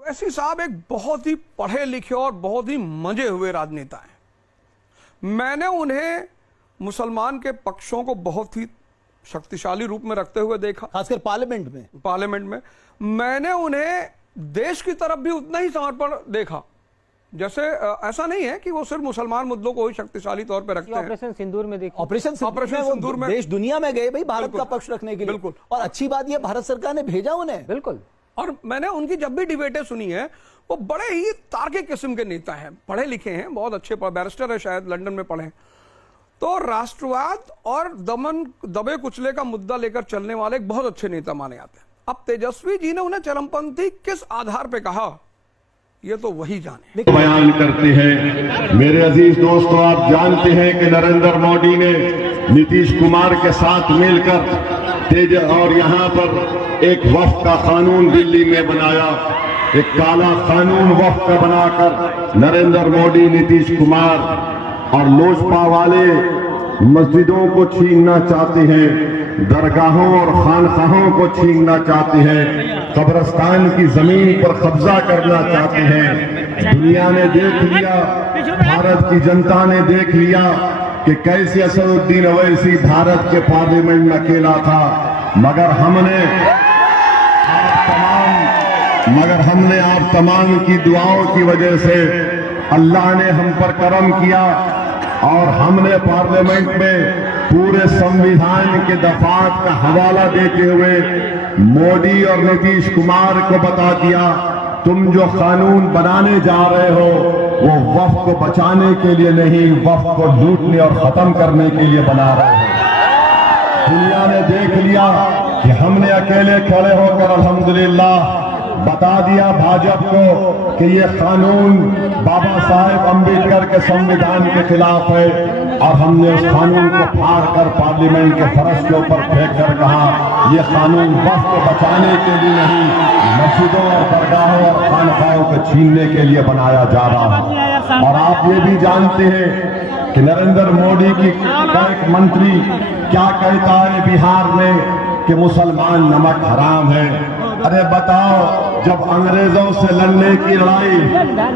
ओवैसी साहब एक बहुत ही पढ़े लिखे और बहुत ही मंजे हुए राजनेता हैं। मैंने उन्हें मुसलमान के पक्षों को बहुत ही शक्तिशाली रूप में रखते हुए देखा, खासकर पार्लियामेंट में मैंने उन्हें देश की तरफ भी उतना ही समर्पण देखा। जैसे ऐसा नहीं है कि वो सिर्फ मुसलमान मुद्दों को ही शक्तिशाली तौर पे रखते हैं। ऑपरेशन सिंदूर में देखिए, ऑपरेशन सिंदूर में देश दुनिया में गए भाई भारत का पक्ष रखने के लिए। बिल्कुल। और अच्छी बात ये भारत सरकार ने भेजा उन्हें। बिल्कुल। और मैंने उनकी जब भी डिबेटें सुनी है, वो बड़े ही तार्किक किस्म के नेता हैं, पढ़े लिखे हैं, बहुत अच्छे बैरिस्टर है, शायद लंदन में पढ़े। तो राष्ट्रवाद और दबे कुचले का मुद्दा लेकर चलने वाले एक बहुत अच्छे नेता माने जाते हैं। अब तेजस्वी जी ने उन्हें चरमपंथी किस आधार पे कहा, ये तो वही जाने। बयान करते हैं। मेरे अजीज दोस्तों, आप जानते हैं कि नरेंद्र मोदी ने नीतीश कुमार के साथ मिलकर और यहां पर एक वक्फ का कानून दिल्ली में बनाया। एक काला कानून वक्फ का बनाकर नरेंद्र मोदी, नीतीश कुमार और लोजपा वाले मस्जिदों को छीनना चाहते हैं, दरगाहों और खानकाहों को छीनना चाहते हैं, कब्रिस्तान की जमीन पर कब्जा करना चाहते हैं। दुनिया ने देख लिया, भारत की जनता ने देख लिया कि कैसे असदुद्दीन ओवैसी भारत के पार्लियामेंट में अकेला था, मगर हमने आप तमाम की दुआओं की वजह से अल्लाह ने हम पर करम किया और हमने पार्लियामेंट में पूरे संविधान के दफात का हवाला देते हुए मोदी और नीतीश कुमार को बता दिया, तुम जो कानून बनाने जा रहे हो वो वक्फ को बचाने के लिए नहीं, वक्फ को लूटने और खत्म करने के लिए बना रहे हो। दुनिया ने देख लिया कि हमने अकेले खड़े होकर अल्हम्दुलिल्लाह बता दिया भाजपा को कि ये कानून बाबा साहेब अम्बेडकर के संविधान के खिलाफ है, और हमने उस कानून को फाड़ कर पार्लियामेंट के फर्श के ऊपर फेंक कर कहा ये कानून वक्फ को बचाने के लिए नहीं, मस्जिदों और दरगाहों और खानकाहों को छीनने के लिए बनाया जा रहा है। और आप ये भी जानते हैं कि नरेंद्र मोदी की का एक मंत्री क्या कहता है बिहार में कि मुसलमान नमक हराम है। अरे बताओ, जब अंग्रेजों से लड़ने की लड़ाई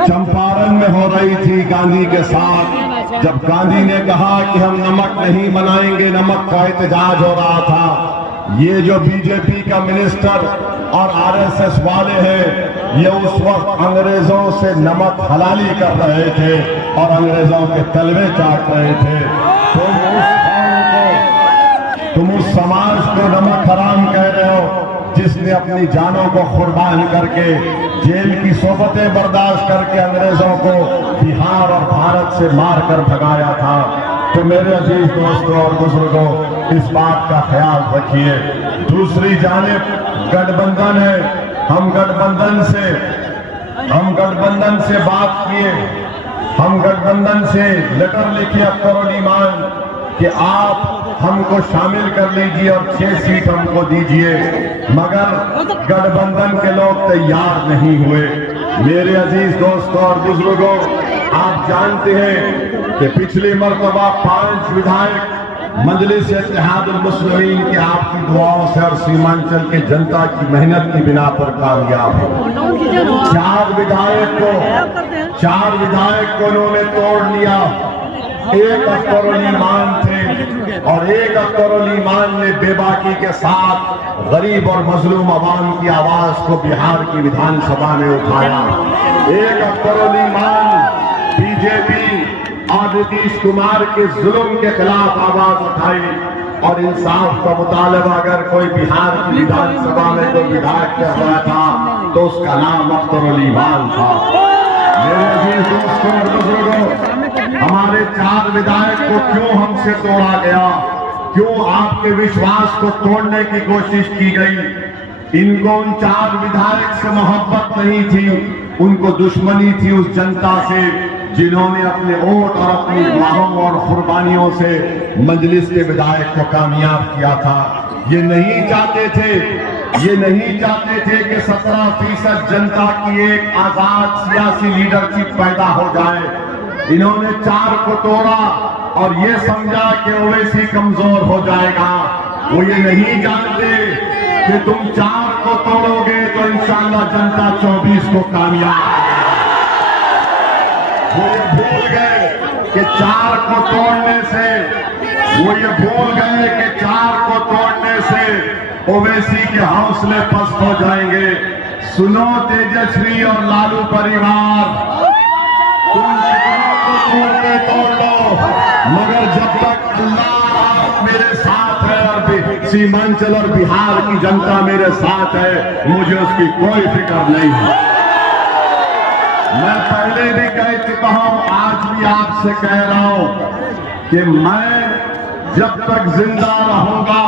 चंपारण में हो रही थी गांधी के साथ, जब गांधी ने कहा कि हम नमक नहीं बनाएंगे, नमक का एहतजाज हो रहा था, ये जो बीजेपी का मिनिस्टर और आरएसएस वाले हैं, ये उस वक्त अंग्रेजों से नमक हलाली कर रहे थे और अंग्रेजों के तलवे चाट रहे थे। तुम उस समाज को नमक हराम कह रहे हो जिसने अपनी जानों को कुर्बान करके जेल की सोबतें बर्दाश्त करके अंग्रेजों को बिहार और भारत से मारकर भगाया था। तो मेरे अजीज दोस्तों और बुजुर्गों, इस बात का ख्याल रखिए। दूसरी जानिब गठबंधन है, हम गठबंधन से बात किए, हम गठबंधन से लेटर लिखे अख्तर ईमान कि आप हमको शामिल कर लीजिए और 6 सीट हमको दीजिए, मगर गठबंधन के लोग तैयार नहीं हुए। मेरे अजीज दोस्तों और बुजुर्गों, आप जानते हैं कि पिछली मर्तबा 5 विधायक मजलिस इत्तेहादुल मुस्लिमीन के आपकी दुआओं से और सीमांचल की जनता की मेहनत की बिना पर कामयाब हो। 4 विधायक को उन्होंने तोड़ लिया। एक अख्तर ईमान थे और एक अख्तर ईमान ने बेबाकी के साथ गरीब और मजलूम अवाम की आवाज को बिहार की विधानसभा में उठाया। एक अख्तर ईमान बीजेपी और नीतीश कुमार के जुल्म के खिलाफ आवाज उठाई और इंसाफ का मुतालबा अगर कोई बिहार की विधानसभा में कोई विधायक कर रहा था तो उसका नाम अख्तर ईमान था। मेरे अजीज दोस्तों और बुजुर्गों, हमारे 4 विधायक को क्यों हमसे तोड़ा गया, क्यों आपके विश्वास को तोड़ने की कोशिश की गई? इनको उन 4 विधायक से मोहब्बत नहीं थी, उनको दुश्मनी थी उस जनता से जिन्होंने अपने वोट और अपनी दुआओं और कुर्बानियों से मजलिस के विधायक को कामयाब किया था। ये नहीं चाहते थे कि 17% जनता की एक आजाद सियासी लीडरशिप पैदा हो जाए। इन्होंने 4 को तोड़ा और ये समझा कि ओवैसी कमजोर हो जाएगा। वो ये नहीं जानते कि तुम 4 को तोड़ोगे तो इंशाअल्लाह जनता 24 को कामयाब। वो ये भूल गए कि 4 को तोड़ने से, वो ये भूल गए कि 4 को तोड़ने से ओवैसी के हौसले पस्त हो जाएंगे। सुनो तेजस्वी और लालू परिवार, तुम कितनों को तोड़ते तोड़ लो, मगर जब तक अल्लाह मेरे साथ है और सीमांचल और बिहार की जनता मेरे साथ है, मुझे उसकी कोई फिक्र नहीं है। मैं पहले भी कह चुका हूं, आज भी आपसे कह रहा हूं कि मैं जब तक जिंदा रहूंगा,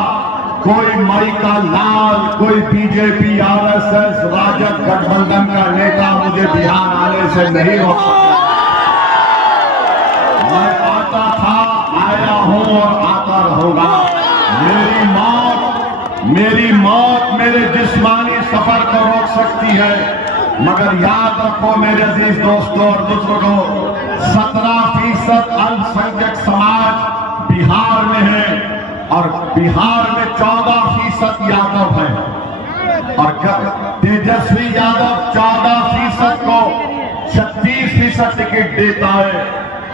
कोई मई का लाल, कोई बीजेपी, आरएसएस, राजद गठबंधन का नेता मुझे बिहार आने से नहीं रोक सकता। मैं आता था, आया हूं और आता रहूंगा। मेरी मौत मेरे जिस्मानी सफर को रोक सकती है, मगर याद रखो मेरे अजीज दोस्तों और बुजुर्गों, 17% अल्पसंख्यक समाज बिहार में है और बिहार में 14% यादव है और तेजस्वी यादव 14% को 36% टिकट देता है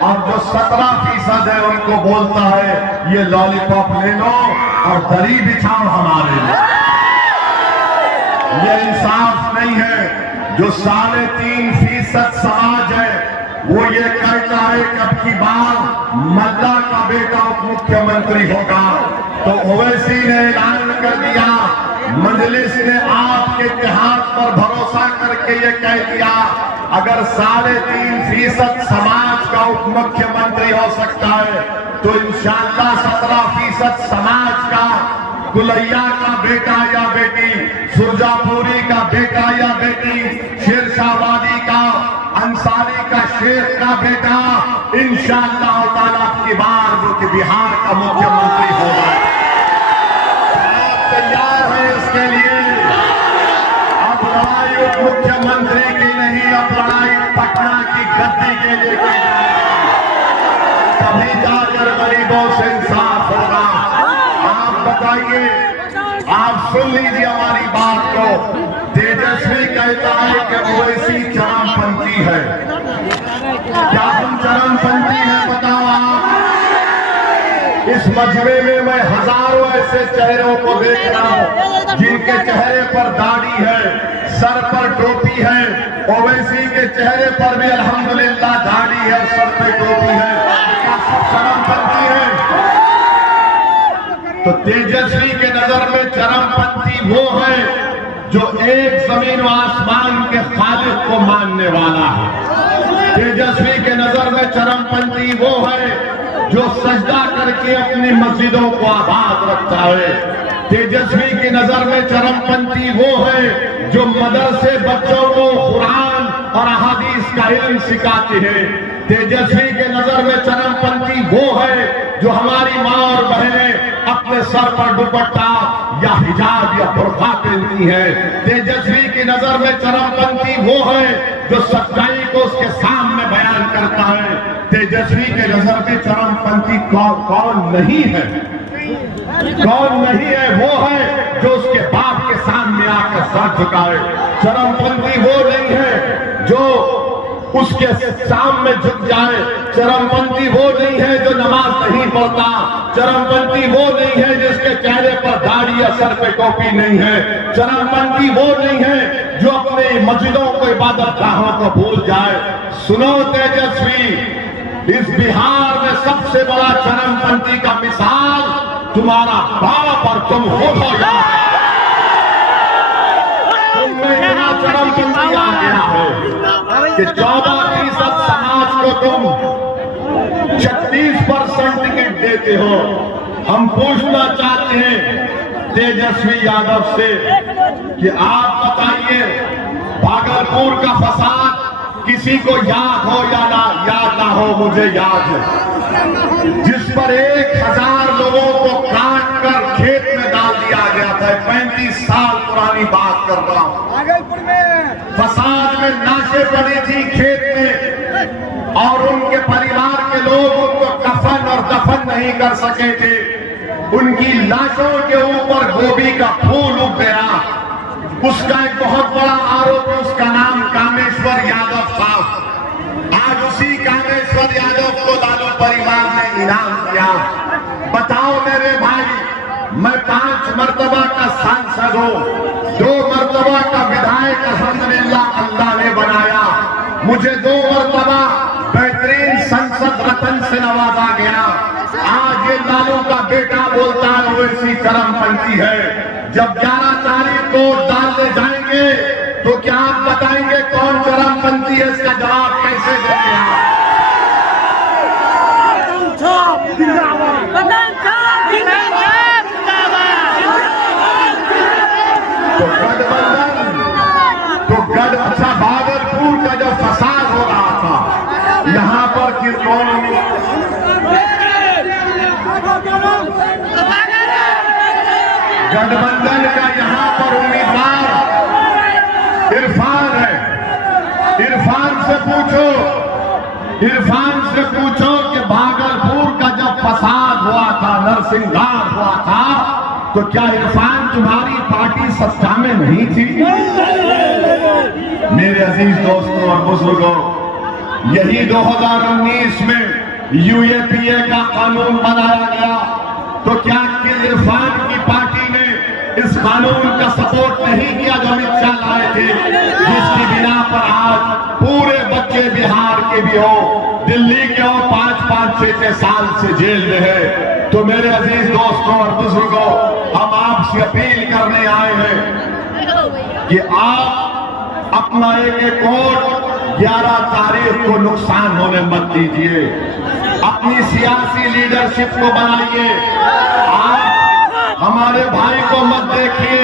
और जो 17% है उनको बोलता है ये लॉलीपॉप ले लो और दरी बिछाओ हमारे लिए। ये इंसाफ नहीं है। जो 3.5% समाज है वो ये कहता है कि अब की बार मल्ला का बेटा उप मुख्यमंत्री होगा, तो ओवैसी ने ऐलान कर दिया, मजलिस ने आपके इत्तेहाद पर भरोसा करके ये कह दिया अगर 3.5% समाज का उप मुख्यमंत्री हो सकता है तो इंशाअल्लाह 17% समाज का, गुलैया का बेटा या बेटी, सुरजापुरी का बेटा या बेटी, शेरशाहवादी का, अंसारी का, शेख का बेटा इंशाअल्लाह ताला की बार वो कि बिहार का मुख्यमंत्री होगा। आप तैयार हैं इसके लिए? अब लड़ाई उप मुख्यमंत्री की नहीं, अब लड़ाई पटना की गद्दी के लिए की जाएगी। तभी जाकर गरीबों से इंसाफ होगा। आप बताइए, आप सुन लीजिए हमारी बात को। तेजस्वी कहता है कि ओवैसी चरमपंथी है। क्या हम चरमपंथी हैं बताओ आप? इस मजमे में मैं हजारों ऐसे चेहरों को देख रहा हूं जिनके चेहरे पर दाढ़ी है, सर पर टोपी है। ओवैसी के चेहरे पर भी अल्हम्दुलिल्लाह दाढ़ी है, सर पे टोपी है। क्या सब चरमपंथी है? तो तेजस्वी के नजर में चरमपंथी वो है जो एक जमीन व आसमान के खालिक को मानने वाला है। तेजस्वी के नजर में चरमपंथी वो है जो सजदा करके अपनी मस्जिदों को आबाद रखता है। तेजस्वी की नजर में चरमपंथी वो है जो मदरसे बच्चों को कुरान और अहादीस का इल्म सिखाते हैं। तेजस्वी के नजर में चरमपंथी वो है जो हमारी माँ और बहनें अपने सर पर दुपट्टा या हिजाब या बुर्का पहनती है। तेजस्वी की नजर में चरमपंथी वो है जो सच्चाई को उसके सामने बयान करता है। तेजस्वी के नजर में चरमपंथी कौन नहीं है? कौन नहीं है? वो है जो उसके बाप के सामने आकर सर झुकाए। चरमपंथी वो नहीं है जो उसके सामने झुक जाए। चरमपंथी वो नहीं है जो नमाज नहीं पढ़ता। चरमपंथी वो नहीं है जिसके चेहरे पर दाढ़ी या सर पे टोपी नहीं है। चरमपंथी वो नहीं है जो अपने मस्जिदों को, इबादतगाहों को भूल जाए। सुनो तेजस्वी, इस बिहार में सबसे बड़ा चरमपंथी का मिसाल तुम्हारा बाप और तुम हो गया। तुममें इतना चरमपंथी आ गया है कि 14% समाज को तुम 36% टिकट देते हो। हम पूछना चाहते हैं तेजस्वी यादव से कि आप बताइए, भागलपुर का फसाद किसी को याद हो या ना याद ना हो, मुझे याद है, जिस पर 1000 लोगों को काट कर खेत में डाल दिया गया था। 35 साल पुरानी बात कर रहा हूं। भागलपुर में फसाद में लाशें पड़ी थी खेत में और उनके परिवार के लोग उनको कफन और दफन नहीं कर सके थे। उनकी लाशों के ऊपर गोभी का फूल उग गया। उसका एक बहुत बड़ा आरोप है, उसका नाम कामेश्वर यादव साहब। आज उसी कामेश्वर यादव को लालू परिवार ने इनाम दिया। बताओ मेरे भाई, मैं 5 मरतबा का सांसद हूं, 2 मरतबा का विधायक अल्हम्दुलिल्लाह अल्लाह ने बनाया। मुझे 2 मरतबा बेहतरीन संसद रत्न से नवाजा गया। आज ये लालू का बेटा बोलता है ओवैसी चरमपंथी है। जब 11 तारीख को डालने जाएंगे तो क्या आप बताएंगे कौन चरमपंथी है? इसका जवाब कैसे देंगे आप? तो गठबंधन अच्छा, भागलपुर का जब फसाद हो रहा था यहां पर कि कौन गठबंधन का यहां पर उम्मीदवार इरफान है। इरफान से पूछो कि भागलपुर का जब फसाद हुआ था, नरसिंहार हुआ था, तो क्या इरफान तुम्हारी पार्टी सत्ता में नहीं थी? मेरे अजीज दोस्तों और बुजुर्गों, यही 2019 में यूएपीए का कानून बनाया गया, तो क्या इरफान की पार्टी ने इस कानून का सपोर्ट नहीं किया जो अमित शाह लाए थे, जिसकी बिना पर आज पूरे बच्चे बिहार के भी हो, दिल्ली के हो, 5-5, 6-6 साल से जेल में है। तो मेरे अजीज दोस्तों और बुजुर्गों, हम आपसे अपील करने आए हैं कि आप अपना एक वोट 11 तारीख को नुकसान होने मत दीजिए। अपनी सियासी लीडरशिप को बनाइए। आप हमारे भाई को मत देखिए,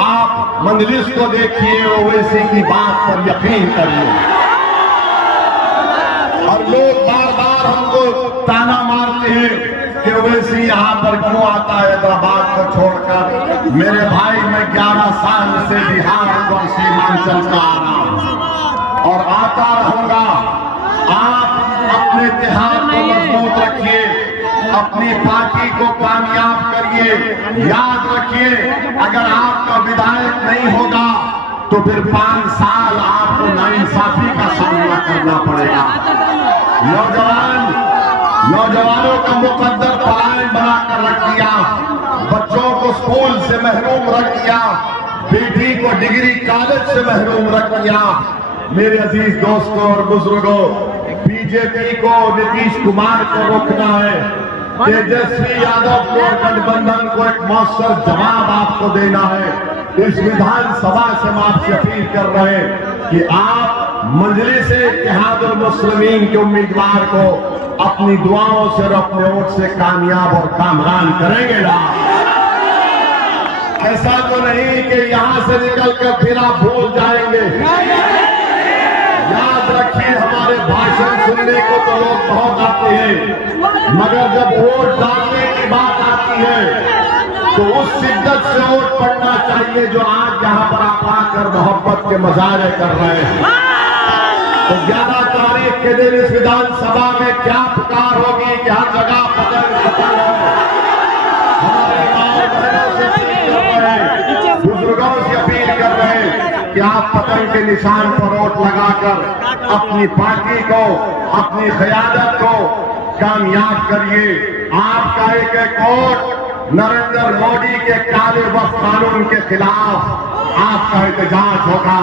आप मंजलिस को देखिए, ओवैसी की बात पर यकीन करिए। और लोग बार बार हमको ताना मारते हैं कि ओवैसी यहाँ पर क्यों आता है हैदराबाद को छोड़कर। मेरे भाई, मैं 11 साल से बिहार और सीमांचल का आ रहा हूं और आता रहूंगा। आप अपने इतिहास को मजबूत रखिए, अपनी पार्टी को कामयाब करिए। याद रखिए, अगर आपका विधायक नहीं होगा तो फिर 5 साल आपको नाइंसाफी का सामना करना पड़ेगा। नौजवानों का मुकद्दर पलायन बनाकर रख दिया, बच्चों को स्कूल से महरूम रख दिया, बेटी को डिग्री कॉलेज से महरूम रख दिया। मेरे अजीज दोस्तों और बुजुर्गों, बीजेपी को, नीतीश कुमार को रोकना है, तेजस्वी यादव को, गठबंधन को एक मौसर जवाब आपको देना है। इस विधानसभा से हम आपसे अपील कर रहे हैं कि आप मजलिस इत्तेहादुल मुस्लिमीन के उम्मीदवार को अपनी दुआओं से और अपने वोट से कामयाब और कामरान करेंगे ना। ऐसा तो नहीं कि यहां से निकलकर फिर आप भूल जाएंगे। याद रखिए, हमारे भाषण सुनने को तो लोग बहुत आते हैं, मगर जब वोट डालने की बात आती है तो उस शिद्दत से वोट पड़ना चाहिए जो आज यहाँ पर आप आकर मोहब्बत के मुजाहरे कर रहे हैं। तो 11 तारीख के दिन इस विधानसभा में क्या पुकार होगी कि हर जगह पतंग पतंग है। हमारे माँ बहनों से अपील कर रहे हैं, बुजुर्गों से अपील कर रहे हैं कि आप पतंग के निशान पर वोट लगाकर अपनी पार्टी को, अपनी क़यादत को कामयाब करिए। आपका एक वोट नरेंद्र मोदी के काले वक्त कानून के खिलाफ आपका एहतजाज होगा।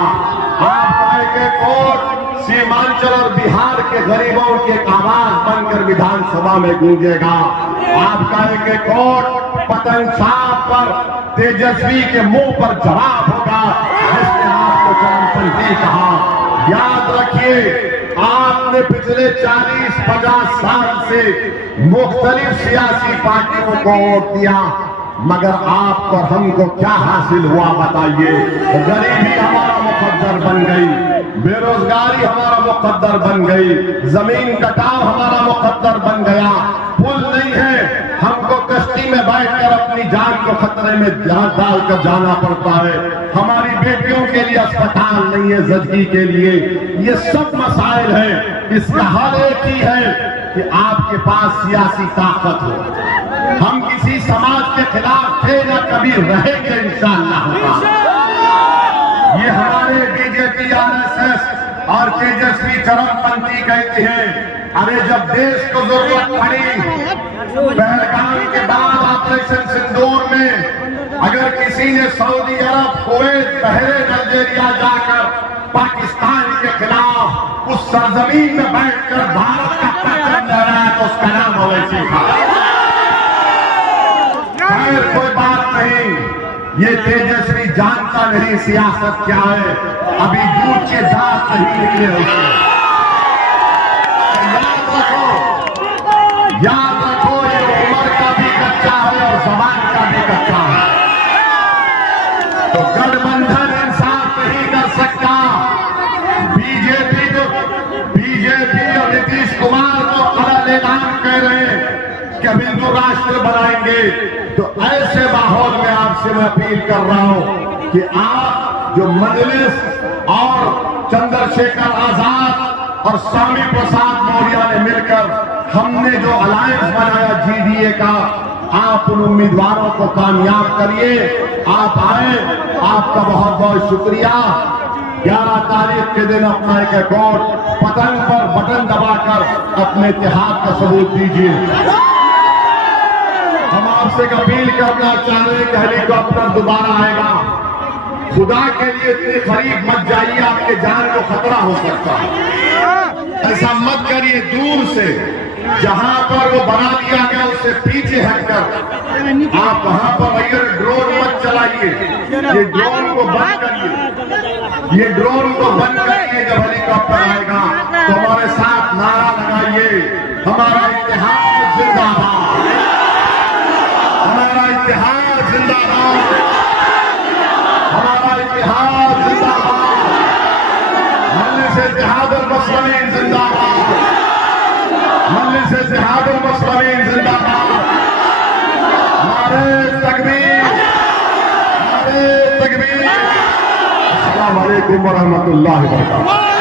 आपका एक वोट सीमांचल और बिहार के गरीबों की एक आवाज बनकर विधानसभा में गूंजेगा। आपका एक वोट पतंग साहब पर, तेजस्वी के मुंह पर जवाब होगा जिसने आपको चरमपंथी कहा। याद रखिए, आपने पिछले 40-50 साल से मुख्तलिफ सियासी पार्टियों को वोट दिया, मगर आपको हमको क्या हासिल हुआ बताइए? गरीबी हमारा मुकद्दर बन गई, बेरोजगारी हमारा मुकद्दर बन गई, जमीन कटाव हमारा मुकद्दर बन गया। पुल नहीं है, हमको कश्ती में बैठकर अपनी जान को खतरे में डालकर जाना पड़ता है। हमारी बेटियों के लिए अस्पताल नहीं है, जजगी के लिए। ये सब मसाइल है। इसका हल एक ही है कि आपके पास सियासी ताकत हो। हम किसी समाज के खिलाफ थे ना कभी रहेंगे इंशाअल्लाह। ये हमारे बीजेपी, आरएसएस और तेजस्वी चरमपंथी कहते हैं, अरे जब देश को जरूरत पड़ी पहलगाम के बाद ऑपरेशन सिंदूर में अगर किसी ने सऊदी अरब, कुवैत, बहरीन, अल्जीरिया जाकर पाकिस्तान के खिलाफ उस सरजमीन में बैठकर भारत का परचम लहराया तो उसका नाम ओवैसी था। खैर कोई बात नहीं, ये तेजस्वी जानता नहीं सियासत क्या है, अभी दूध के दांत नहीं निकले उसके। याद रखो ये उम्र का भी कच्चा है और जबान का भी कच्चा है, तो गठबंधन इंसाफ नहीं कर सकता। बीजेपी और नीतीश कुमार को अलग ऐलान कह रहे हैं कि अब हिंदू राष्ट्र बनाएंगे, तो ऐसे माहौल में आपसे मैं अपील कर रहा हूं कि आप जो मजलिस और चंद्रशेखर आजाद और स्वामी प्रसाद मौर्य ने मिलकर हमने जो अलायंस बनाया जीडीए का, आप उन उम्मीदवारों को कामयाब करिए। आप आए, आपका बहुत बहुत शुक्रिया। 11 तारीख के दिन अपना एक अकाउंट पतंग पर बटन दबाकर अपने इत्तेहाद का सबूत दीजिए। हम आपसे अपील करना चाह रहे हैं कि हेलीकॉप्टर दोबारा आएगा, खुदा के लिए इतने करीब मत जाइए, आपके जान को खतरा हो सकता है। ऐसा मत करिए, दूर से जहां पर वो बना दिया गया उससे पीछे हटकर आप वहां पर रहिए। ड्रोन मत चलाइए, ये ड्रोन को बंद करिए, ये ड्रोन को बंद करिए। जब हेलीकॉप्टर आएगा तो हमारे साथ नारा लगाइए, हमारा इतिहास जिंदाबाद, हमारा इतिहास जिंदाबाद, हमारा इतिहास जिंदाबाद, मजलिस इत्तेहादुल मुस्लिमीन जिंदाबाद, मजलिस इत्तेहादुल मुस्लिमीन जिंदाबाद, नारे तकबीर, नारे तकबीर। अस्सलाम वालेकुम व रहमतुल्लाहि व बरकातहू।